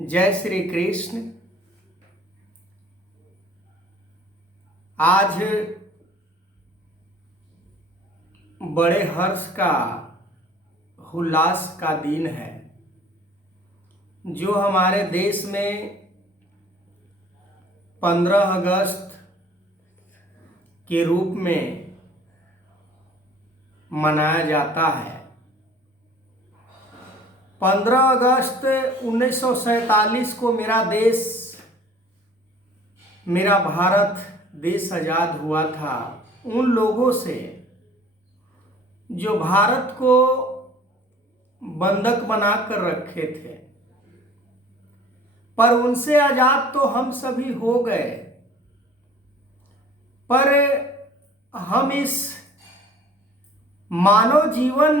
जय श्री कृष्ण। आज बड़े हर्ष का उल्लास का दिन है जो हमारे देश में 15 अगस्त के रूप में मनाया जाता है। 15 अगस्त 1947 को मेरा भारत देश आज़ाद हुआ था उन लोगों से जो भारत को बंधक बनाकर रखे थे, पर उनसे आज़ाद तो हम सभी हो गए, पर हम इस मानव जीवन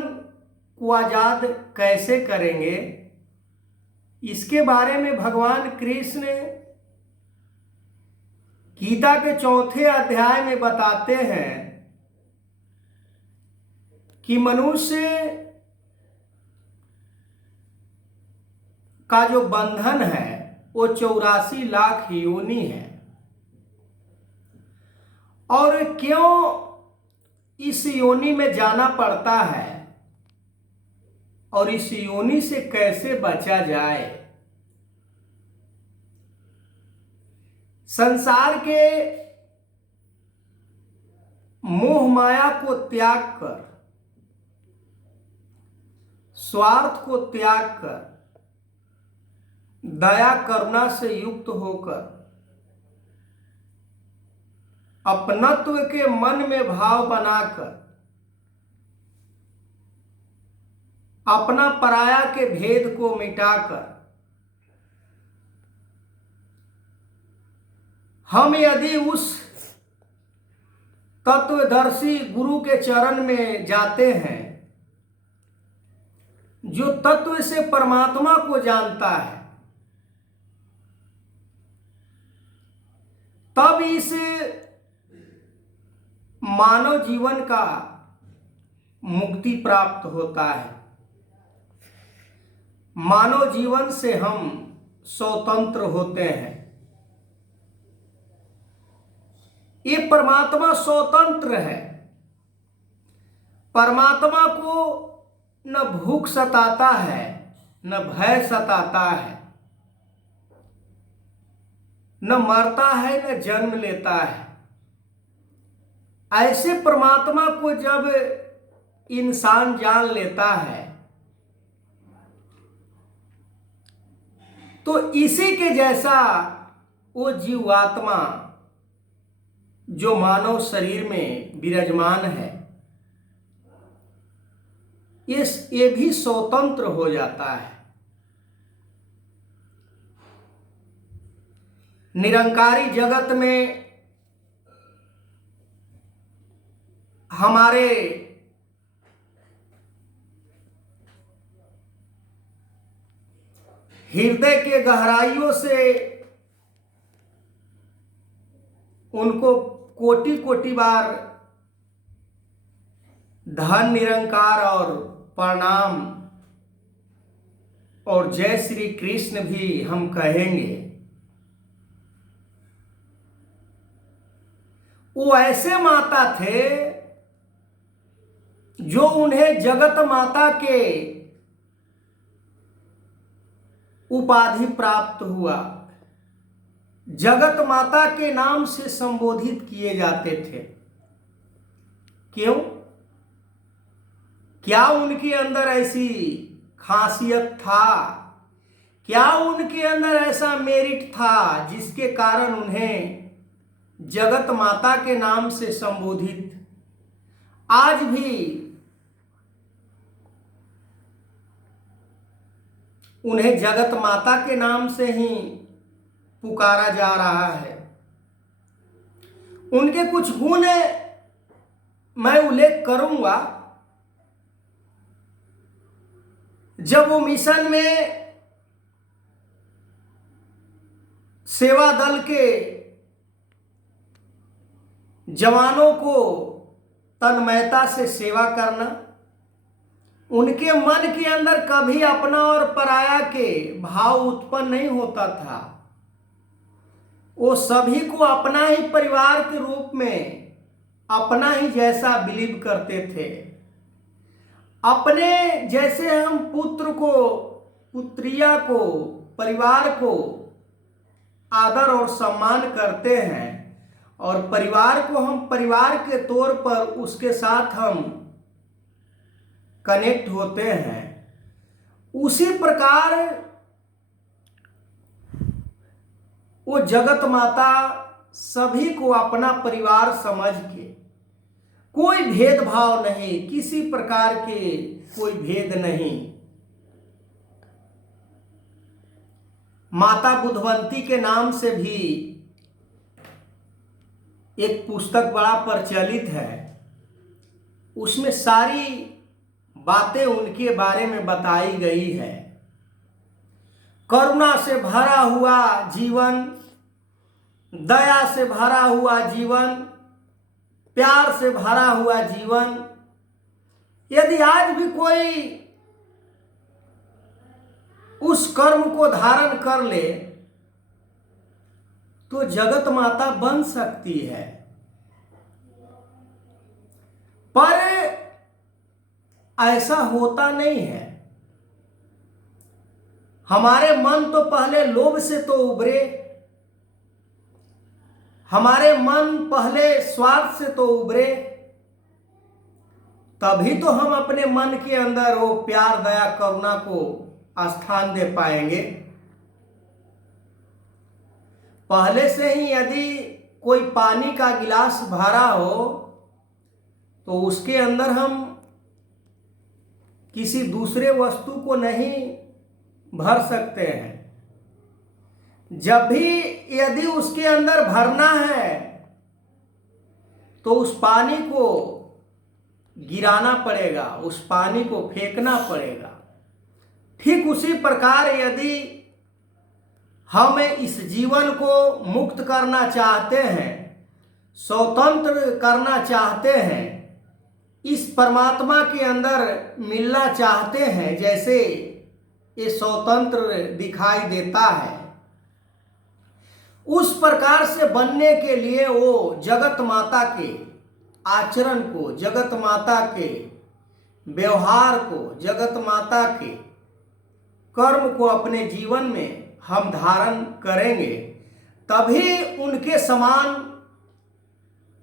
को आज़ाद कैसे करेंगे, इसके बारे में भगवान कृष्ण गीता के 4 अध्याय में बताते हैं कि मनुष्य का जो बंधन है वो 84 लाख योनि है। और क्यों इस योनि में जाना पड़ता है और इस योनि से कैसे बचा जाए। संसार के मोह माया को त्याग कर, स्वार्थ को त्याग कर, दया करुणा से युक्त होकर अपनत्व के मन में भाव बनाकर अपना पराया के भेद को मिटाकर हम यदि उस तत्वदर्शी गुरु के चरण में जाते हैं जो तत्व से परमात्मा को जानता है, तब इस मानव जीवन का मुक्ति प्राप्त होता है। मानव जीवन से हम स्वतंत्र होते हैं। ये परमात्मा स्वतंत्र है। परमात्मा को न भूख सताता है, न भय सताता है, न मरता है न जन्म लेता है। ऐसे परमात्मा को जब इंसान जान लेता है तो इसी के जैसा वो जीवात्मा जो मानव शरीर में विराजमान है ये भी स्वतंत्र हो जाता है। निरंकारी जगत में हमारे हृदय के गहराइयों से उनको कोटि कोटि बार धन निरंकार और प्रणाम और जय श्री कृष्ण भी हम कहेंगे। वो ऐसे माता थे जो उन्हें जगत माता के उपाधि प्राप्त हुआ। जगत माता के नाम से संबोधित किए जाते थे। क्यों? क्या उनके अंदर ऐसी खासियत था, क्या उनके अंदर ऐसा मेरिट था जिसके कारण उन्हें जगत माता के नाम से संबोधित आज भी उन्हें जगत माता के नाम से ही पुकारा जा रहा है। उनके कुछ गुण मैं उल्लेख करूंगा। जब वो मिशन में सेवा दल के जवानों को तन्मयता से सेवा करना, उनके मन के अंदर कभी अपना और पराया के भाव उत्पन्न नहीं होता था। वो सभी को अपना ही परिवार के रूप में, अपना ही जैसा बिलीव करते थे। अपने जैसे हम पुत्र को, पुत्रिया को, परिवार को आदर और सम्मान करते हैं और परिवार को हम परिवार के तौर पर उसके साथ हम कनेक्ट होते हैं, उसी प्रकार वो जगत माता सभी को अपना परिवार समझ के, कोई भेदभाव नहीं, किसी प्रकार के कोई भेद नहीं। माता बुधवंती के नाम से भी एक पुस्तक बड़ा प्रचलित है, उसमें सारी बातें उनके बारे में बताई गई है। करुणा से भरा हुआ जीवन, दया से भरा हुआ जीवन, प्यार से भरा हुआ जीवन। यदि आज भी कोई उस कर्म को धारण कर ले तो जगत माता बन सकती है। पर ऐसा होता नहीं है। हमारे मन तो पहले लोभ से तो उभरे, हमारे मन पहले स्वार्थ से तो उभरे, तभी तो हम अपने मन के अंदर वो प्यार, दया, करुणा को स्थान दे पाएंगे। पहले से ही यदि कोई पानी का गिलास भरा हो तो उसके अंदर हम किसी दूसरे वस्तु को नहीं भर सकते हैं। जब भी यदि उसके अंदर भरना है तो उस पानी को गिराना पड़ेगा, उस पानी को फेंकना पड़ेगा। ठीक उसी प्रकार यदि हम इस जीवन को मुक्त करना चाहते हैं, स्वतंत्र करना चाहते हैं, इस परमात्मा के अंदर मिलना चाहते हैं, जैसे ये स्वतंत्र दिखाई देता है, उस प्रकार से बनने के लिए वो जगत माता के आचरण को, जगत माता के व्यवहार को, जगत माता के कर्म को अपने जीवन में हम धारण करेंगे, तभी उनके समान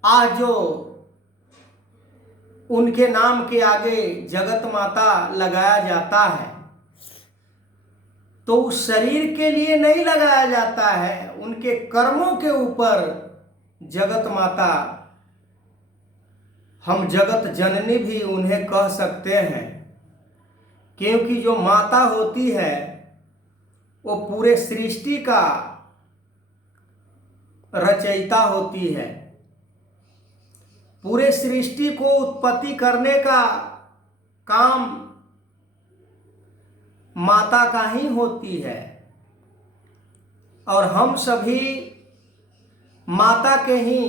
आज जो उनके नाम के आगे जगत माता लगाया जाता है तो उस शरीर के लिए नहीं लगाया जाता है, उनके कर्मों के ऊपर जगत माता, हम जगत जननी भी उन्हें कह सकते हैं, क्योंकि जो माता होती है वो पूरे सृष्टि का रचयिता होती है। पूरे सृष्टि को उत्पत्ति करने का काम माता का ही होती है और हम सभी माता के ही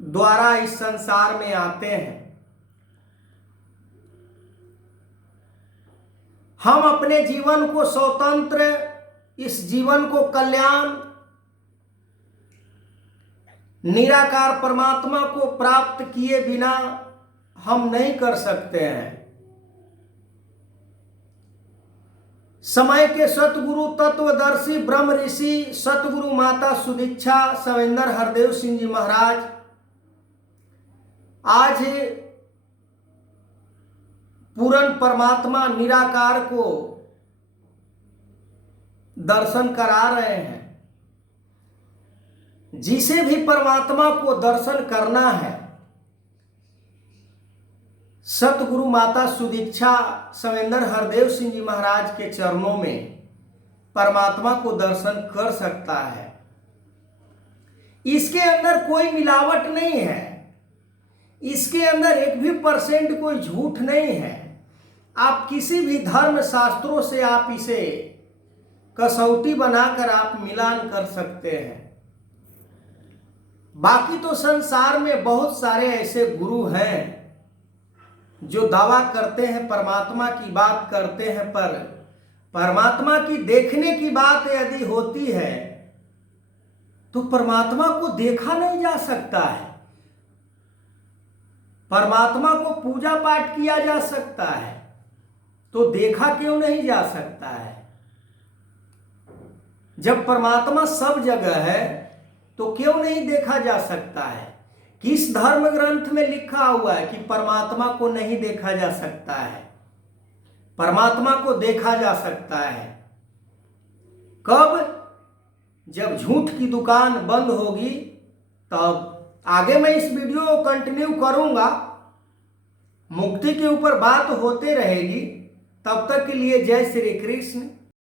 द्वारा इस संसार में आते हैं। हम अपने जीवन को स्वतंत्र, इस जीवन को कल्याण, निराकार परमात्मा को प्राप्त किए बिना हम नहीं कर सकते हैं। समय के सतगुरु तत्वदर्शी ब्रह्म ऋषि सतगुरु माता सुदीक्षा सवेंद्र हरदेव सिंह जी महाराज आज पूर्ण परमात्मा निराकार को दर्शन करा रहे हैं। जिसे भी परमात्मा को दर्शन करना है, सतगुरु माता सुदीक्षा सवेंद्र हरदेव सिंह जी महाराज के चरणों में परमात्मा को दर्शन कर सकता है। इसके अंदर कोई मिलावट नहीं है, इसके अंदर एक भी % कोई झूठ नहीं है। आप किसी भी धर्म शास्त्रों से आप इसे कसौटी बनाकर आप मिलान कर सकते हैं। बाकी तो संसार में बहुत सारे ऐसे गुरु हैं जो दावा करते हैं परमात्मा की बात करते हैं, पर परमात्मा की देखने की बात यदि होती है तो परमात्मा को देखा नहीं जा सकता है। परमात्मा को पूजा पाठ किया जा सकता है तो देखा क्यों नहीं जा सकता है? जब परमात्मा सब जगह है तो क्यों नहीं देखा जा सकता है? किस धर्म ग्रंथ में लिखा हुआ है कि परमात्मा को नहीं देखा जा सकता है? परमात्मा को देखा जा सकता है कब? जब झूठ की दुकान बंद होगी तब। आगे मैं इस वीडियो को कंटिन्यू करूंगा, मुक्ति के ऊपर बात होते रहेगी। तब तक के लिए जय श्री कृष्ण।